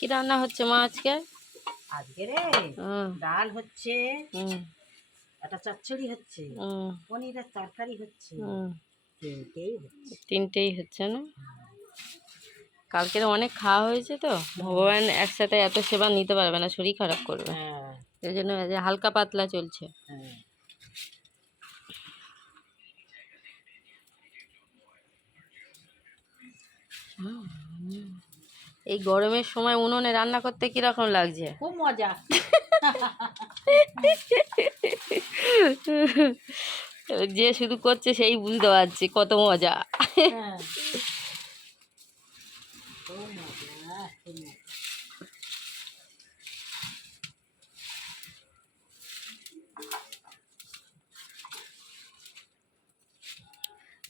কি রান্না হচ্ছে মা আজকে? আজকে রে ডাল হচ্ছে, একটা চচ্চড়ি হচ্ছে, পনিরের তরকারি হচ্ছে, তিনটেই হচ্ছে না? কালকের অনেক খাওয়া হয়েছে তো, ভগবান একসাথে এত সেবা নিতে পারবে না, শরীর খারাপ করবে। এই জন্য হালকা পাতলা চলছে। এই গরমের সময় উনুনে রান্না করতে কিরকম লাগছে? খুব মজা। যে শুধু করছে সেই বুঝতে পারছি কত মজা।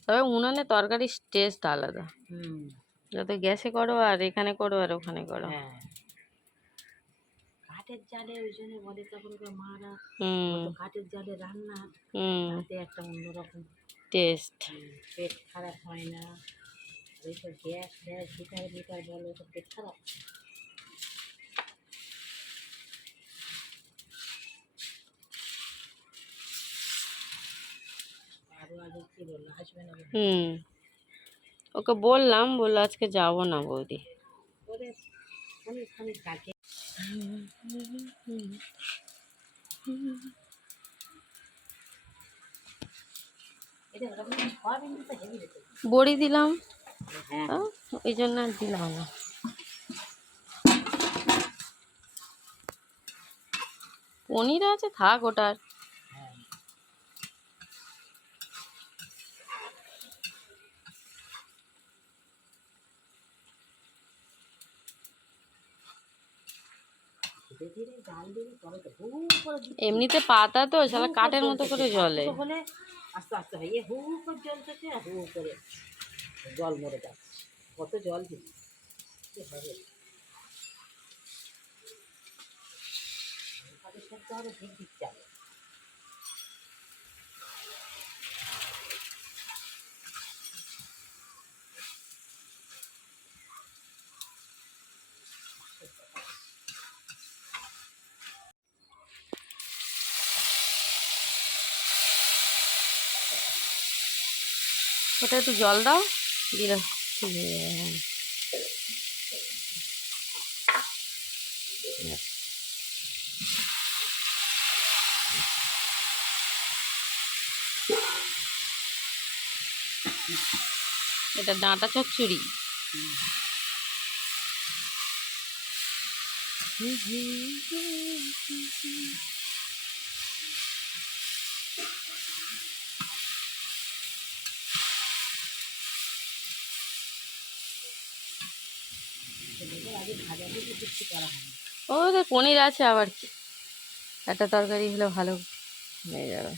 তবে উনানে তরকারির টেস্ট আলাদা। যত গ্যাসে করো আর এখানে করো আর ওখানে করো। কাঠের জালে ওই জন্য বলে তখন মারা কাঠের জালে রান্না, তাতে একটা অন্যরকম টেস্ট। পেট খারাপ হয় না। ওই তো গ্যাস গ্যাস ভিটার ভিটার বলো তো পেট খারাপ। আরো আগে কি বললো, আসবে না? ওকে বললাম, বললো আজকে যাবো না বৌদি। কাকে বড়ি দিলাম, ওই জন্য আর দিলাম না। পনির আছে, থাক ওটার। এমনিতে পাতা তো শালা কাঠের মতো করে জ্বলে। আস্তে আস্তে হয় হু করে জ্বলতেছে, হু করে জল মরে যাচ্ছে। কত জল দিই হবে, ঠিক ঠিক চালে। ওটা একটু জল দাও, দিলে এটা ডাঁটা চচ্চড়ি। ও তো পনির আছে, আবার কি একটা তরকারি হলে ভালো হয়ে যাবে।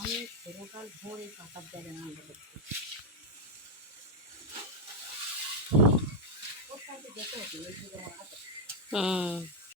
আমি ছোটকাল ভোরে কাঁটার জালে রান্না করছি। হুম।